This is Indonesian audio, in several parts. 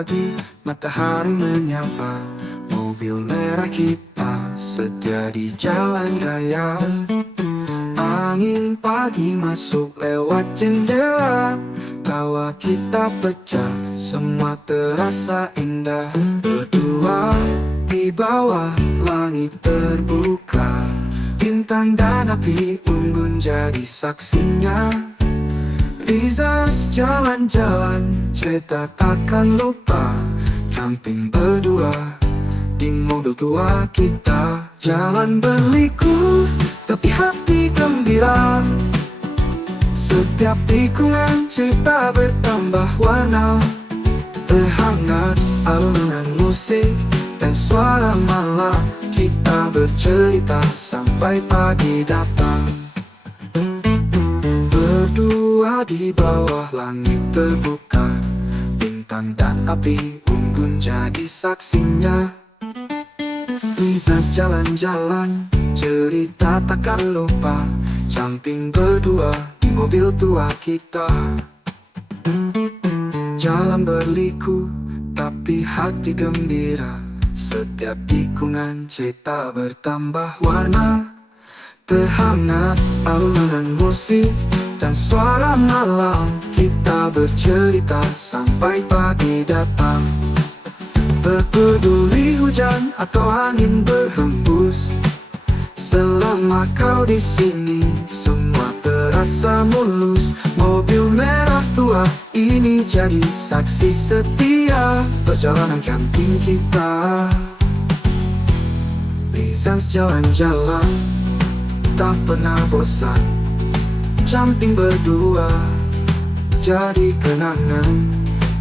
pagi, matahari menyapa. Mobil merah kita setia di jalan raya. Angin pagi masuk lewat jendela. Tawa kita pecah, semua terasa indah. Berdua di bawah langit terbuka. Bintang dan api unggun jadi saksinya. Bizas jalan-jalan, cerita takkan lupa. Camping berdua di mobil tua kita. Jalan berliku, tapi hati gembira. Setiap tikungan cerita bertambah warna. Terhangat alunan musik dan suara malam. Kita bercerita sampai pagi datang. Berdua di bawah langit terbuka. Bintang dan api unggun jadi saksinya. Bizas jalan-jalan, cerita takkan lupa. Camping berdua di mobil tua kita. Jalan berliku, tapi hati gembira. Setiap tikungan cerita bertambah warna. Terhangat alunan musik dan suara malam. Kita bercerita sampai pagi datang. Berpeduli hujan atau angin berhembus, selama kau di sini semua terasa mulus. Mobil merah tua ini jadi saksi setia perjalanan camping kita. Bizas jalan-jalan, tak pernah bosan. Camping berdua jadi kenangan.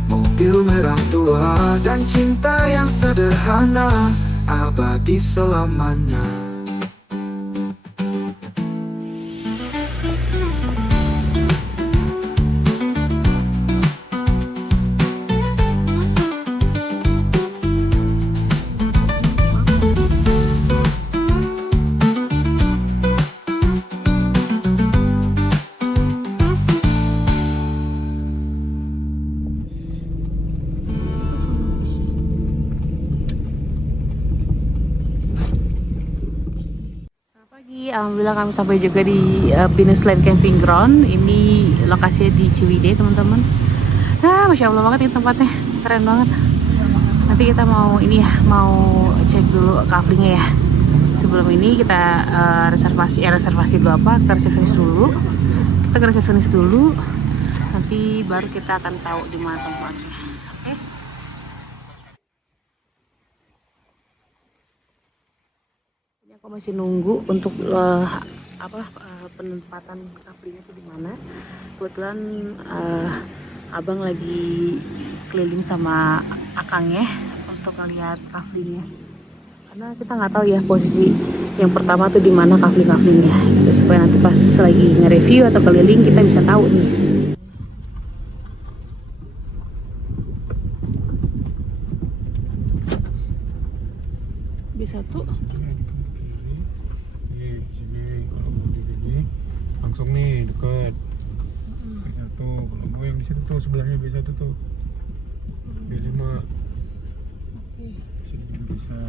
Mobil merah tua dan cinta yang sederhana abadi selamanya. Alhamdulillah kami sampai juga di Venus Land Camping Ground. Ini lokasinya di Ciwidey, teman-teman. Nah, masya Allah banget ini tempatnya, keren banget. Nanti kita mau ini ya, mau cek dulu kaflingnya ya. Sebelum ini kita reservasi dulu apa? Kita reservasi dulu. Nanti baru kita akan tahu di mana tempatnya. Oke? Aku masih nunggu untuk penempatan kaflingnya itu di mana. Kebetulan abang lagi keliling sama akangnya untuk ngeliat kaflingnya. Karena kita nggak tahu ya posisi yang pertama tuh di mana kaflingnya. Gitu, supaya nanti pas lagi nge-review atau keliling kita bisa tahu nih. B1 langsung nih dekat B1. Kalau mau yang di situ tuh sebelahnya B1 tuh B5. Sini bisa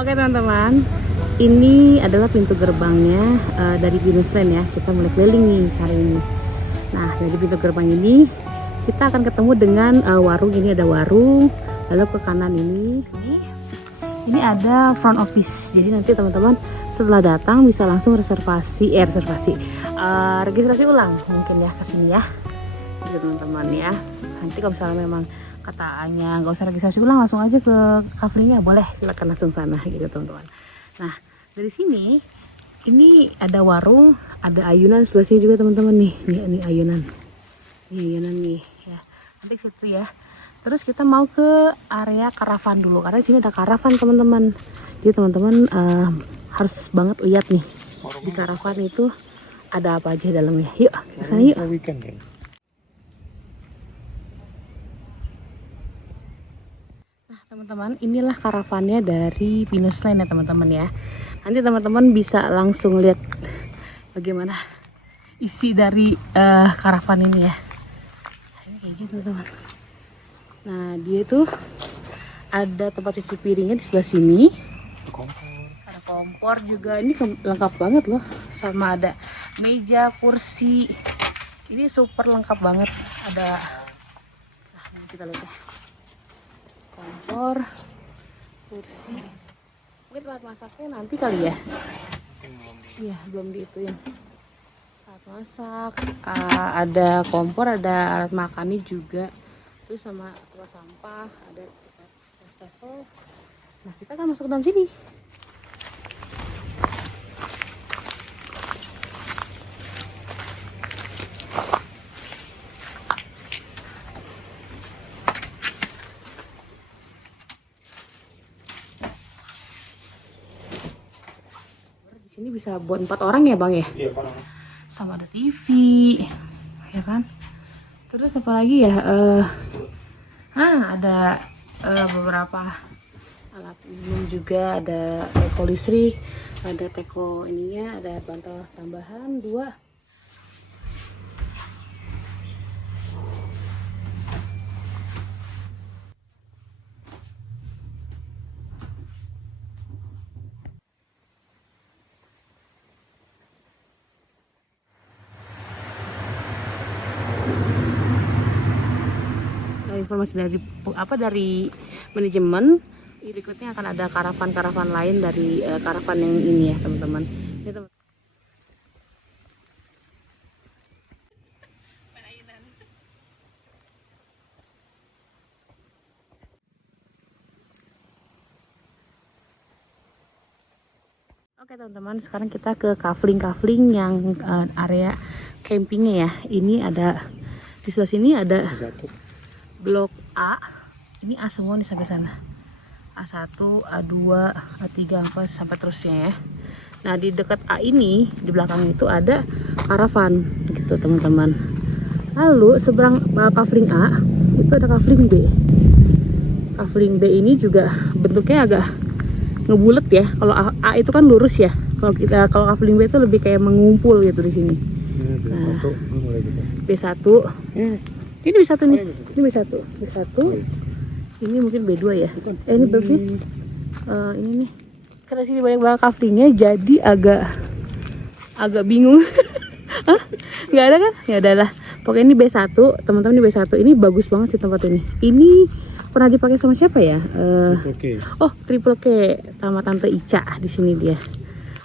Oke teman-teman, ini adalah pintu gerbangnya dari Pinus Lane ya. Kita mulai keliling nih kali ini. Nah, dari pintu gerbang ini kita akan ketemu dengan warung. Ini ada warung, lalu ke kanan ini ada front office. Jadi nanti teman-teman setelah datang bisa langsung registrasi ulang mungkin ya ke sini ya. Gitu teman-teman ya. Nanti kalau misalnya memang katanya nggak usah registrasi ulang, langsung aja ke kaflingnya, boleh, silakan langsung sana gitu teman-teman. Nah, dari sini ini ada warung, ada ayunan sebelah sini juga teman-teman nih. Ini ayunan. Ini ayunan nih ya. Nanti ke situ ya. Terus kita mau ke area karavan dulu karena di sini ada karavan teman-teman. Jadi teman-teman harus banget lihat nih di karavan itu ada apa aja dalamnya. Yuk, ke sana yuk. Nah teman-teman, inilah karavannya dari Pinus Lane ya teman-teman ya. Nanti teman-teman bisa langsung lihat bagaimana isi dari karavan ini ya. Ini kayak gitu teman-teman. Nah dia tuh ada tempat cuci piringnya di sebelah sini. Ada kompor juga. Ini lengkap banget loh. Sama ada meja, kursi. Ini super lengkap banget. Ada, nah ini kita lihat ya. Kompor, kursi. Mungkin tempat masaknya nanti kali ya. Iya belum diituin. Tempat masak. Ada kompor, ada alat makannya juga. Terus sama tempat sampah, ada tempat wastafel. Nah kita akan masuk ke dalam sini. Di sini bisa buat 4 orang ya bang ya? Iya Pak. Sama ada TV, ya kan? Terus apa lagi ya? Ada beberapa alat minum juga, ada teko listrik, ada teko ininya, ada bantal tambahan 2. Informasi dari manajemen, berikutnya akan ada karavan lain dari karavan yang ini ya teman-teman. Ini teman. Oke teman-teman, sekarang kita ke kafling yang area campingnya ya. Ini ada di sebelah sini ada blok A, ini A semua nih sampai sana. A1, A2, A3, A4 sampai terusnya ya. Nah di dekat A ini, di belakang itu ada karavan gitu teman-teman. Lalu seberang kafling A itu ada kafling B. Kafling B ini juga bentuknya agak ngebulet ya. Kalau A itu kan lurus ya. Kalau kafling B itu lebih kayak mengumpul gitu di sini. Nah, B1. Ini B1 nih. Ini B1. Ini mungkin B2 ya. Ini berapa sih? Ini nih. Karena sini banyak banget kaflingnya jadi agak bingung. Hah? Nggak ada kan? Ya udahlah. Pokoknya ini B1, teman-teman, ini B1. Ini bagus banget sih tempat ini. Ini pernah dipakai sama siapa ya? Triple K sama Tante Ica di sini dia.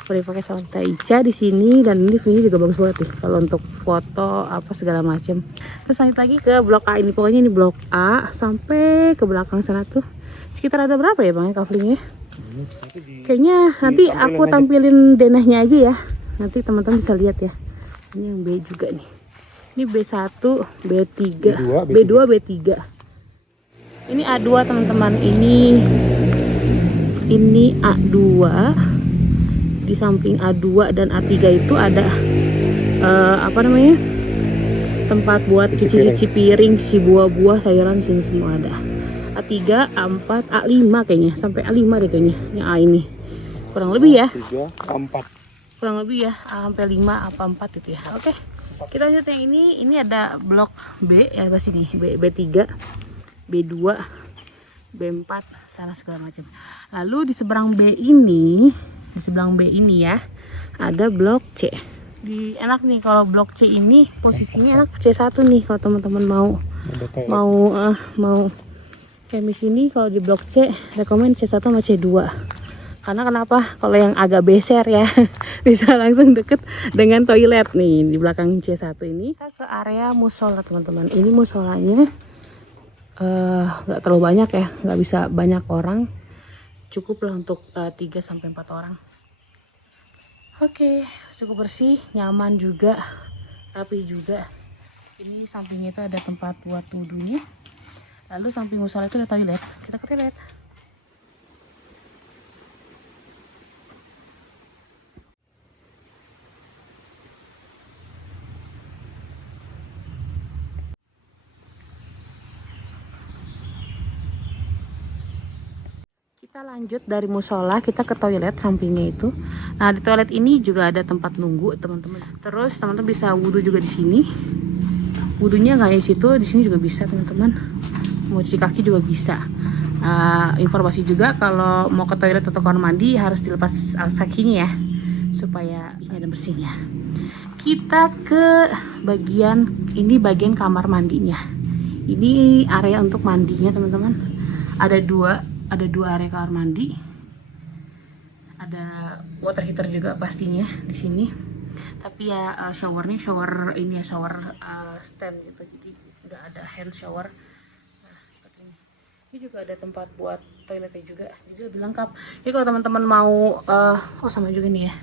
Pernah dipakai sama Tante Ica di sini, dan ini view-nya juga bagus banget nih kalau untuk foto apa segala macam. Terus lanjut lagi ke blok A ini. Pokoknya ini blok A sampai ke belakang sana tuh. Sekitar ada berapa ya Bang ya kaflingnya? Kayaknya nanti aku tampilin denahnya aja ya. Nanti teman-teman bisa lihat ya. Ini yang B juga nih. Ini B1, B3, B2, B3. Ini A2 teman-teman. Ini A2. Di samping A2 dan A3 itu ada tempat buat cuci piring, cuci buah-buah, sayuran, sini semua ada. A3, A4, A5 kayaknya, sampai A5 deh kayaknya. Yang A ini kurang lebih ya. Kurang lebih ya, A sampai 5, A4 gitu ya. Oke. Kita lihat yang ini ada blok B ya, pas ini B3, B2, B4 sana segala macam. Lalu di seberang B ini ya ada blok C. Enak nih kalau blok C ini posisinya enak, C1 nih kalau teman-teman mau camping sini. Kalau di blok C rekomen C1 sama C2. Karena kenapa? Kalau yang agak beser ya bisa langsung deket dengan toilet nih di belakang C1 ini. Kita ke area musola teman-teman. Ini musolanya nggak terlalu banyak ya, nggak bisa banyak orang. Cukup lah untuk 3-4 orang. Oke, cukup bersih, nyaman juga, rapi juga. Ini sampingnya itu ada tempat buat wudhunya. Lalu samping musola itu ada toilet. Kita ke toilet. Kita lanjut dari musola, kita ke toilet sampingnya itu. Nah, di toilet ini juga ada tempat nunggu, teman-teman. Terus teman-teman bisa wudhu juga di sini. Wudhunya nggak di situ, di sini juga bisa, teman-teman. Mau cuci kaki juga bisa. Informasi juga kalau mau ke toilet atau kamar mandi harus dilepas alas kakinya ya, supaya ada bersihnya. Kita ke bagian ini, bagian kamar mandinya. Ini area untuk mandinya, teman-teman. Ada dua area kamar mandi. Ada water heater juga pastinya di sini. Tapi ya shower ini ya shower stand gitu. Jadi nggak ada hand shower. Nah, seperti ini. Ini juga ada tempat buat toiletnya juga. Jadi lebih lengkap. Jadi kalau teman-teman mau sama juga nih ya.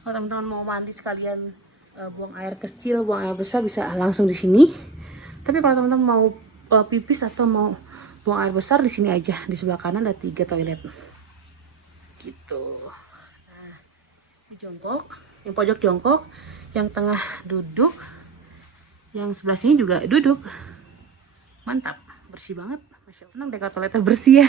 Kalau teman-teman mau mandi sekalian buang air kecil, buang air besar bisa langsung di sini. Tapi kalau teman-teman mau pipis atau mau buang air besar di sini aja, di sebelah kanan ada 3 toilet gitu. Nah, ini jongkok, yang pojok jongkok, yang tengah duduk, yang sebelah sini juga duduk. Mantap, bersih banget. Masya Allah. Senang deh kalau toiletnya bersih ya.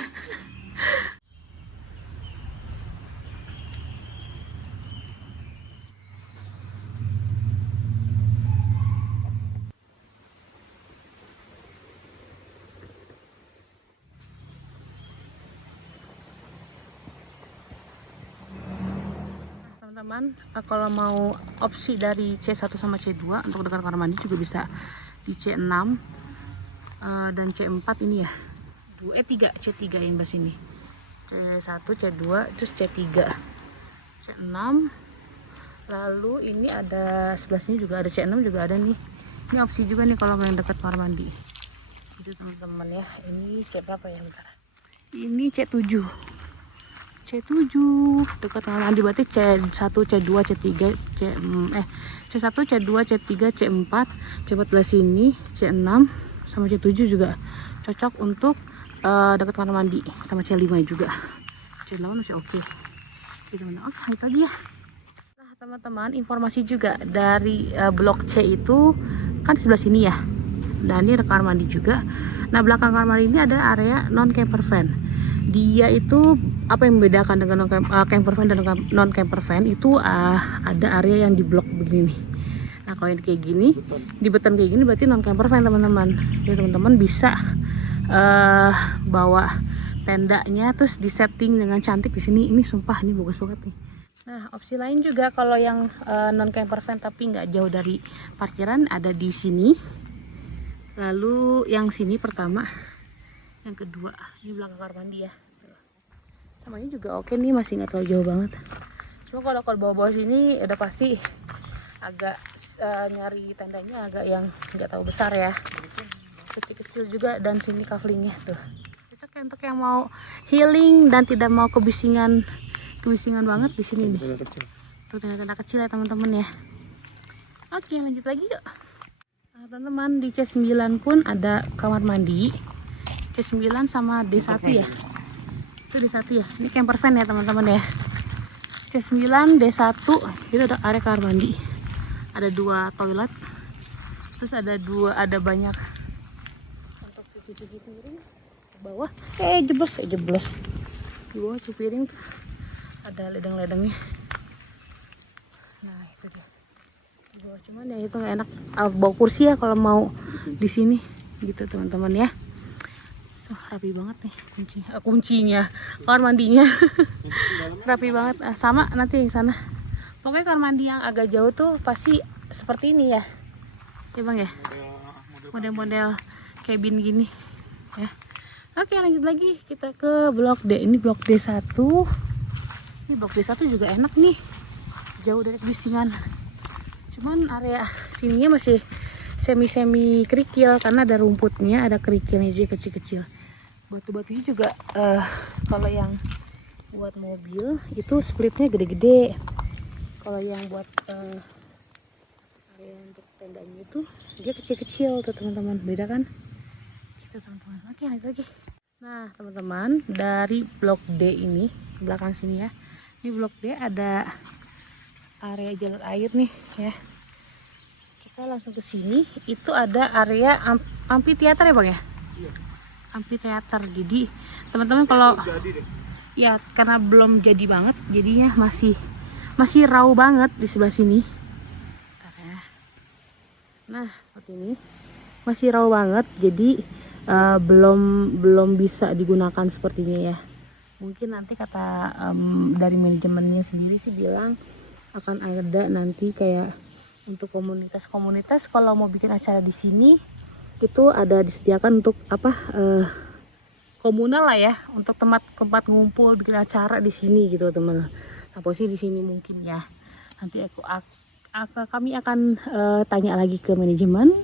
Teman-teman, kalau mau opsi dari C1 sama C2 untuk dekat kamar mandi juga bisa di C6 dan C4 ini ya. C3 yang bawah sini. C1, C2, terus C3. C6. Lalu ini ada sebelah sini juga ada C6 juga ada nih. Ini opsi juga nih kalau yang dekat kamar mandi. Itu teman-teman ya. Ini C berapa ya bentar. Ini C7 dekat kamar mandi, berarti C1, C2, C3, C1, C2, C3, C4, C4 belah sini, C6 sama C7 juga cocok untuk dekat kamar mandi, sama C5 juga. C8 masih oke. Oke, itu lagi ya. Nah, teman-teman, informasi juga dari blok C itu kan sebelah sini ya. Nah, ini ada kamar mandi juga. Nah, belakang kamar mandi ini ada area non camper van. Dia itu apa yang membedakan dengan camper van dan non camper van itu ada area yang di blok begini. Nah, kalau yang kayak gini, di beton kayak gini berarti non camper van, teman-teman. Jadi teman-teman bisa bawa tendanya terus disetting dengan cantik di sini. Ini sumpah ini bagus banget nih. Nah, opsi lain juga kalau yang non camper van tapi nggak jauh dari parkiran ada di sini. Lalu yang sini pertama, yang kedua ini belakang kamar mandi ya. Samanya juga oke nih, masih nggak terlalu jauh banget. Cuma kalau bawah-bawah sini udah pasti agak nyari tendanya agak yang nggak terlalu besar ya, kecil-kecil juga. Dan sini kavelingnya tuh cocok ya untuk yang mau healing dan tidak mau kebisingan banget di sini nih. Tuh tenda-tenda kecil ya teman-teman ya. Oke, lanjut lagi yuk. Nah, teman-teman, di C9 pun ada kamar mandi. C9 sama D1 ya. Itu D1 ya. Ini camper van ya teman-teman ya. C9, D1 itu ada area kamar mandi. Ada 2 toilet. Terus ada banyak untuk cuci piring ke bawah. Jeblos. Di bawah cuci piring tuh ada ledeng-ledengnya. Nah, itu dia. Di bawah cuman ya itu nggak enak bawa kursi ya kalau mau di sini gitu teman-teman ya. So, rapi banget nih kuncinya, kamar mandinya. Rapi banget. Sama nanti yang sana. Pokoknya kamar mandi yang agak jauh tuh pasti seperti ini ya. Ya Bang ya. Model-model cabin gini ya. Oke, lanjut lagi kita ke blok D. Ini blok D1. Ini blok D1 juga enak nih. Jauh dari kebisingan. Cuman area sininya masih semi kerikil karena ada rumputnya, ada kerikilnya juga kecil-kecil. Batu-batunya juga kalau yang buat mobil itu splitnya gede-gede. Kalau yang buat area untuk tendanya itu dia kecil-kecil tuh teman-teman, beda kan? Gitu teman-teman. Oke, lanjut lagi. Nah teman-teman, dari blok D ini belakang sini ya, ini blok D ada area jalur air nih ya. Kita langsung ke sini, itu ada area amphitheater ya Bang ya? Iya. Amphitheater. Jadi teman-teman kalau ya karena belum jadi banget, jadinya masih raw banget di sebelah sini. Nah seperti ini masih raw banget, jadi belum bisa digunakan sepertinya ya. Mungkin nanti kata dari manajemennya sendiri sih bilang akan ada nanti kayak untuk komunitas kalau mau bikin acara di sini itu ada disediakan untuk apa komunal lah ya, untuk tempat ngumpul bikin acara di sini gitu teman. Nah posisi di sini mungkin ya. Nanti kami akan tanya lagi ke manajemen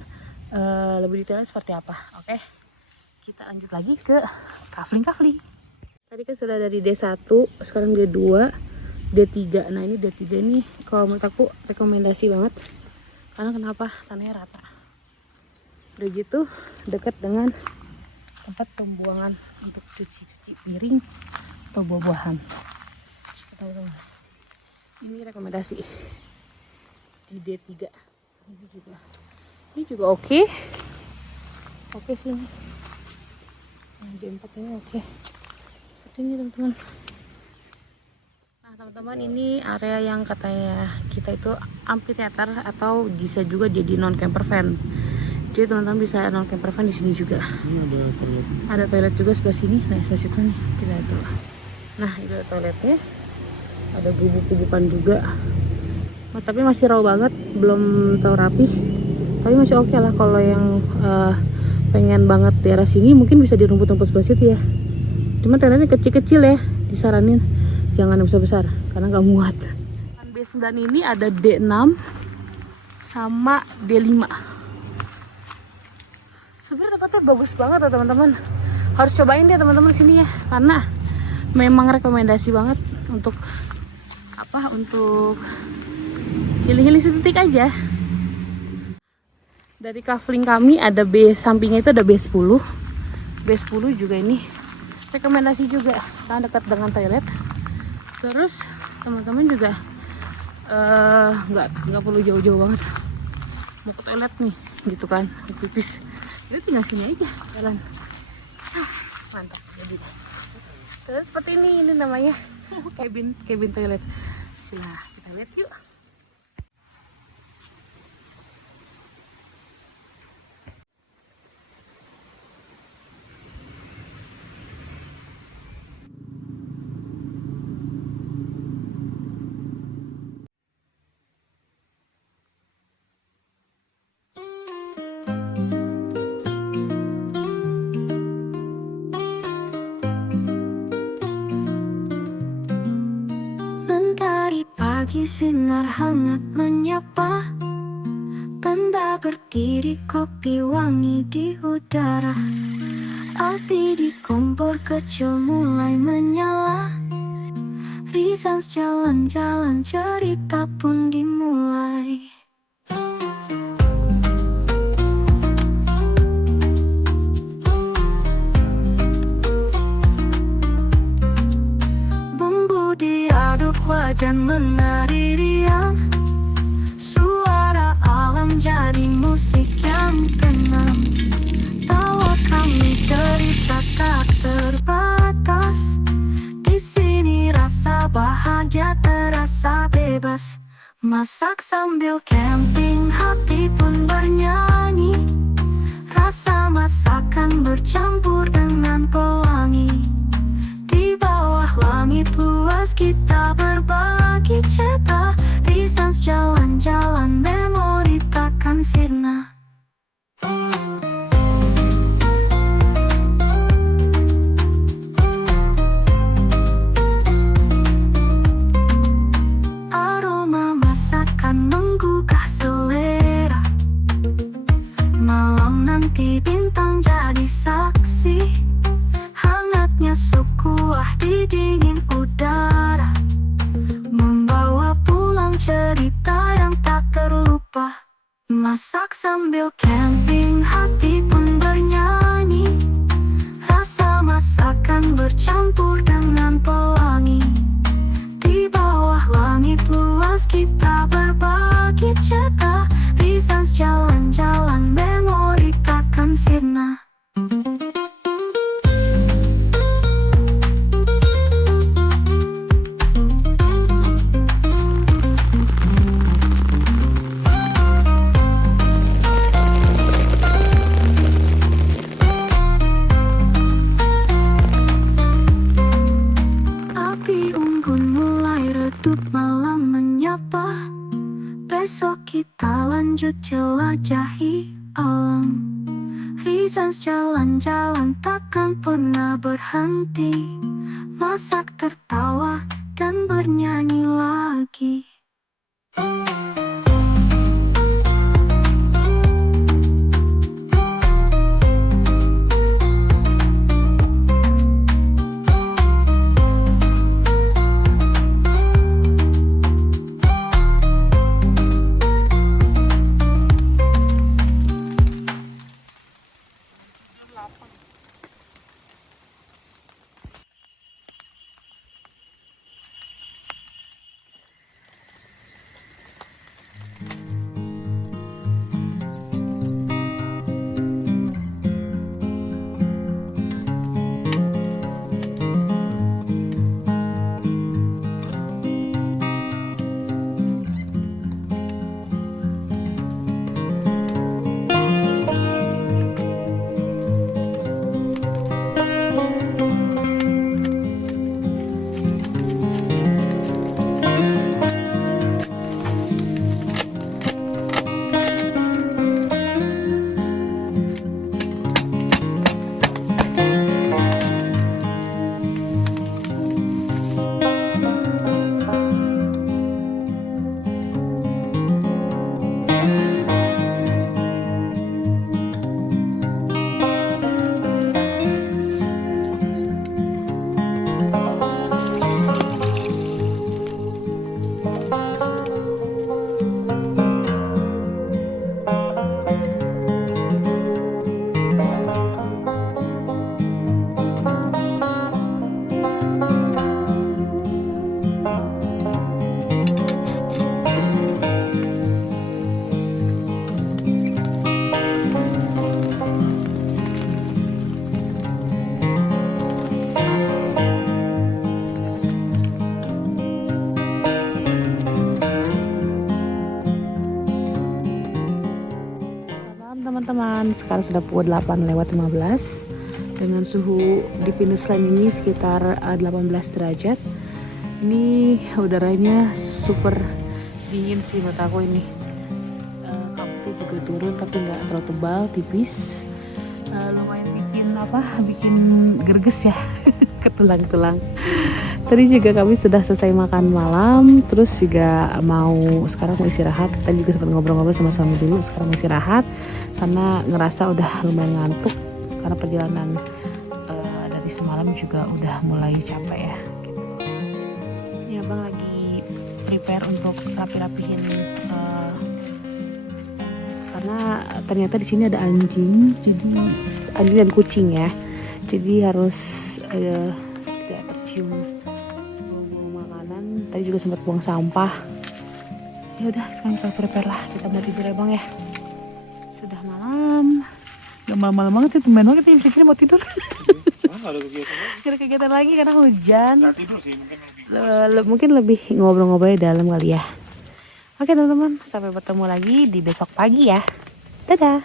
lebih detailnya seperti apa. Oke, kita lanjut lagi ke kafling. Tadi kan sudah dari D1, sekarang D2, D3. Nah ini D3 ini kalau menurut aku rekomendasi banget. Karena kenapa? Tanahnya rata. Udah gitu dekat dengan tempat pembuangan untuk cuci piring atau buah-buahan. Ini rekomendasi di D3. Ini juga oke sih ini. Yang D4 ini oke. Seperti ini teman-teman. Nah teman-teman, ini area yang katanya kita itu amphitheater atau bisa juga jadi non camper van. Jadi teman-teman bisa non camper van di sini juga. Ini ada toilet juga sebelah sini. Nah sebelah situ nih kita lihat dulu. Nah itu toiletnya. Ada bubuk-bubukan juga. Nah, tapi masih raw banget, belum terlalu rapi. Tapi masih oke lah kalau yang pengen banget daerah sini mungkin bisa di rumput-rumput sebelah situ ya. Cuma toiletnya kecil-kecil ya, disaranin jangan yang besar-besar karena nggak muat. B9 ini ada D6 sama D5. Sebenarnya tempatnya bagus banget ya teman-teman. Harus cobain deh teman-teman sini ya, karena memang rekomendasi banget untuk healing sedetik aja. Dari kafling kami ada B sampingnya itu ada B10. B10 juga ini rekomendasi juga karena dekat dengan toilet. Terus teman-teman juga nggak perlu jauh-jauh banget. Mau ke toilet nih gitu kan, pipis. Itu tinggal sini aja jalan. Mantap jadi. Terus seperti ini namanya cabin toilet. Nah, kita lihat yuk. Pagi sinar hangat menyapa, tanda berdiri kopi wangi di udara. Api di kompor kecil mulai menyala. Risans jalan-jalan, cerita pun dimulai. Wajan menari riang, suara alam jadi musik yang tenang. Tawa kami cerita tak terbatas. Di sini rasa bahagia terasa bebas. Masak sambil camping, hati pun bernyanyi. Rasa masakan bercampur dengan pelangi. Di bawah langit luas kita berbagi cerita. Risans jalan-jalan memori takkan sirna. Aroma masakan menggugah selera. Malam nanti bintang jadi saksi. Hangatnya sup kuah di dingin udara, membawa pulang cerita yang tak terlupa. Masak sambil camping, hati pun bernyanyi. Rasa masakan bercampur dengan pelangi. Di bawah langit luas kita berbagi cerita. Risans jalan-jalan memori takkan sirna. Api unggun mulai redup, malam menyapa. Besok kita lanjut jelajahi alam. Risans jalan-jalan takkan pernah berhenti. Masak, tertawa, dan bernyanyi lagi. Teman-teman, sekarang sudah pukul 8:15 dengan suhu di Pinus Land ini sekitar 18 derajat. Ini udaranya super dingin sih menurut aku ini. Kabutnya juga turun tapi nggak terlalu tebal, tipis. Lumayan bikin gerges ya ke tulang-tulang. Tadi juga kami sudah selesai makan malam, terus juga sekarang mau istirahat. Kita juga sempat ngobrol-ngobrol sama suami dulu, sekarang mau istirahat karena ngerasa udah lumayan ngantuk karena perjalanan dari semalam juga udah mulai capek ya gitu. Ini abang lagi prepare untuk rapi-rapihin karena ternyata di sini ada anjing dan kucing ya, jadi harus tidak tercium bau makanan. Tadi juga sempat buang sampah. Ya udah, sekarang kita prepare lah, kita mau tidur ya bang ya. Sudah malam, gak malam-malam banget sih, tumben banget ya, kira mau tidur. Gak ada kegiatan lagi karena hujan. Tidur sih, mungkin Mungkin lebih ngobrol-ngobrol di dalam kali ya. Oke teman-teman, sampai bertemu lagi di besok pagi ya. Dadah.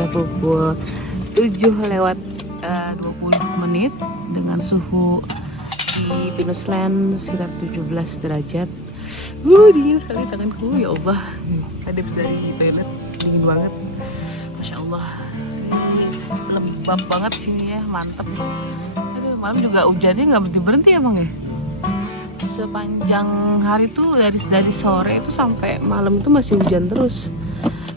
sudah pukul 7:20 dengan suhu di Pinusland sekitar 17 derajat. Dingin sekali tanganku, ya Allah. Tadi habis dari toilet, dingin banget. Masya Allah. Lembab banget sini ya, mantep. Aduh, malam juga hujannya nggak berhenti emang ya. Sepanjang hari tuh dari sore itu sampai malam itu masih hujan terus.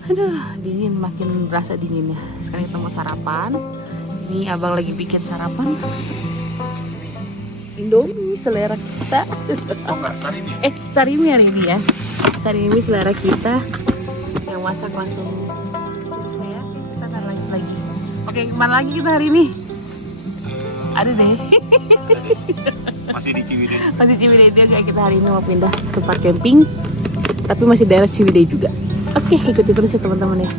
Aduh, dingin, makin berasa dinginnya. Sekarang kita mau sarapan. Ini abang lagi bikin sarapan. Indomie selera kita. Oh enggak, sarimi. Sarimi hari ini ya. Sarimi selera kita. Yang masak langsung saya. Kita akan lanjut lagi. Oke, kemana lagi kita hari ini? Ada deh. Masih di Ciwidey. Masih Ciwidey juga. Kita hari ini mau pindah ke tempat camping. Tapi masih daerah Ciwidey juga. Oke, ikuti terus ya teman-teman ya.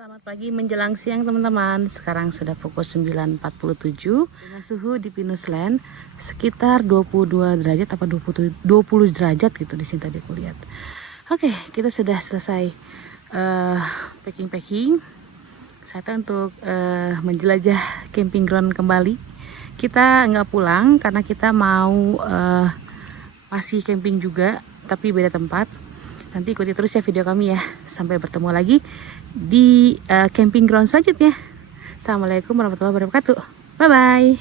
Selamat pagi menjelang siang teman-teman. Sekarang sudah pukul 9.47 dengan suhu di Pinusland sekitar 22 derajat apa 20 derajat gitu di sini tadi aku lihat. Oke, kita sudah selesai packing. Saya untuk menjelajah camping ground kembali. Kita nggak pulang karena kita mau masih camping juga tapi beda tempat. Nanti ikuti terus ya video kami ya. Sampai bertemu lagi di camping ground selanjutnya. Assalamualaikum warahmatullahi wabarakatuh. Bye bye.